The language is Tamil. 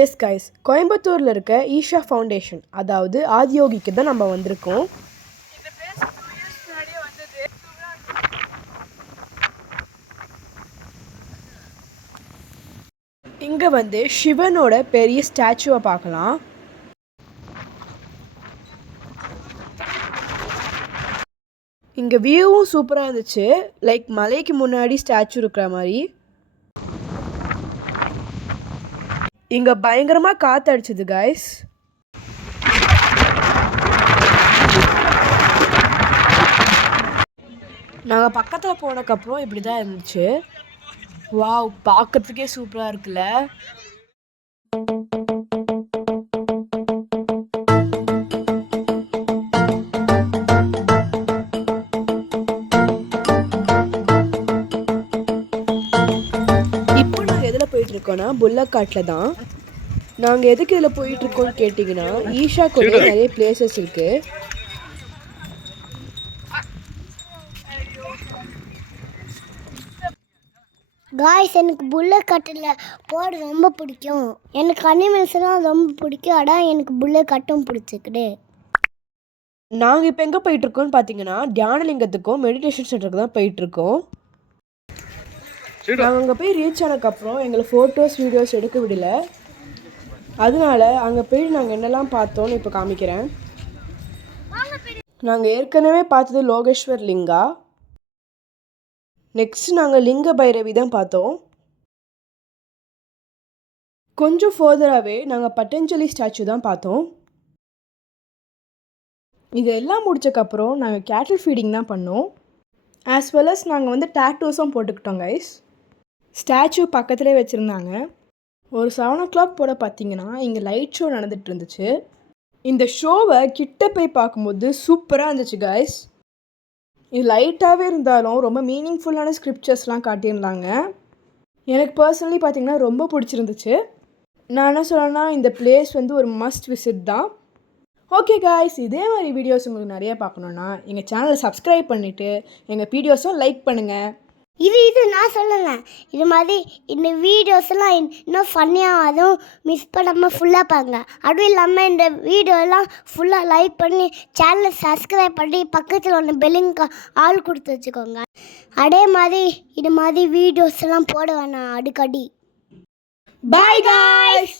எஸ் கைஸ், கோயம்புத்தூரில் இருக்க ஈஷா ஃபவுண்டேஷன் அதாவது ஆதியோகிக்கு தான் நம்ம வந்திருக்கோம். இங்கே வந்து சிவனோட பெரிய ஸ்டாச்சுவை பார்க்கலாம். இங்கே வியூவும் சூப்பராக இருந்துச்சு, லைக் மலைக்கு முன்னாடி ஸ்டாச்சு இருக்கிற மாதிரி. இங்கே பயங்கரமாக காற்று அடிச்சுது கைஸ். நாங்கள் பக்கத்தில் போனதுக்கப்புறம் இப்படி தான் இருந்துச்சு. வாவ், பார்க்கறதுக்கே சூப்பராக இருக்குல்ல. இப்போ நாங்கள் எதில் போயிட்டுருக்கோன்னா புல்லக்காட்டில் தான். நாங்கள் எதுக்கு இதில் போயிட்டுருக்கோன்னு கேட்டிங்கன்னா, ஈஷா கூட நிறைய பிளேசஸ் இருக்குது. காய்ஸ், எனக்கு புல்லட் கட்டில் போட ரொம்ப பிடிக்கும். எனக்கு அனிமல்ஸ்லாம் ரொம்ப பிடிக்கும். ஆனால் எனக்கு புல்லட் கட்டும் பிடிச்சிக்கிடு. நாங்கள் இப்போ எங்கே போயிட்டுருக்கோன்னு பார்த்தீங்கன்னா, தியானலிங்கத்துக்கும் மெடிடேஷன் சென்டருக்கு தான் போயிட்டுருக்கோம். நாங்கள் அங்கே போய் ரீச் ஆனதுக்கப்புறம் எங்களை ஃபோட்டோஸ் வீடியோஸ் எடுக்க விடல. அதனால அங்கே போய் நாங்கள் என்னெல்லாம் பார்த்தோன்னு இப்போ காமிக்கிறேன். நாங்கள் ஏற்கனவே பார்த்தது லோகேஸ்வர் லிங்கா. நெக்ஸ்ட் நாங்கள் லிங்க பைரவி தான் பார்த்தோம். கொஞ்சம் ஃபர்தராகவே நாங்கள் பட்டஞ்சலி ஸ்டாச்சு தான் பார்த்தோம். இதெல்லாம் முடிச்சக்கப்புறம் நாங்கள் கேட்டில் ஃபீடிங் தான் பண்ணோம். ஆஸ் வெல் அஸ் நாங்கள் வந்து டேட்டூஸும் போட்டுக்கிட்டோம் கைஸ். ஸ்டாச்சு பக்கத்துலேயே வச்சுருந்தாங்க. ஒரு 7 o'clock போல் பார்த்தீங்கன்னா இங்கே லைட் ஷோ நடந்துகிட்டு இருந்துச்சு. இந்த ஷோவை கிட்ட போய் பார்க்கும்போது சூப்பராக இருந்துச்சு கைஸ். இது லைட்டாகவே இருந்தாலும் ரொம்ப மீனிங்ஃபுல்லான ஸ்கிரிப்சர்ஸ்லாம் காட்டியிருந்தாங்க. எனக்கு பர்சனலி பார்த்திங்கன்னா ரொம்ப பிடிச்சிருந்துச்சு. நான் என்ன சொல்லணும்னா, இந்த பிளேஸ் வந்து ஒரு மஸ்ட் விசிட் தான். ஓகே காய்ஸ், இதே மாதிரி வீடியோஸ் உங்களுக்கு நிறைய பார்க்கணுன்னா எங்கள் சேனலை சப்ஸ்கிரைப் பண்ணிவிட்டு எங்கள் வீடியோஸும் லைக் பண்ணுங்கள். இது நான் சொல்லுங்க, இது மாதிரி இந்த வீடியோஸ்லாம் இன்னும் ஃபன்னியாக அதுவும் மிஸ் பண்ணாமல் ஃபுல்லாக பாருங்க. அதுவும் இல்லாமல் இந்த வீடியோலாம் ஃபுல்லாக லைக் பண்ணி சேனலை சப்ஸ்கிரைப் பண்ணி பக்கத்தில் ஒன்று பெல்லிங்க்கு ஆள் கொடுத்து வச்சுக்கோங்க. அதே மாதிரி இது மாதிரி வீடியோஸ்லாம் போட வேணாம் அடிக்கடி. Bye guys.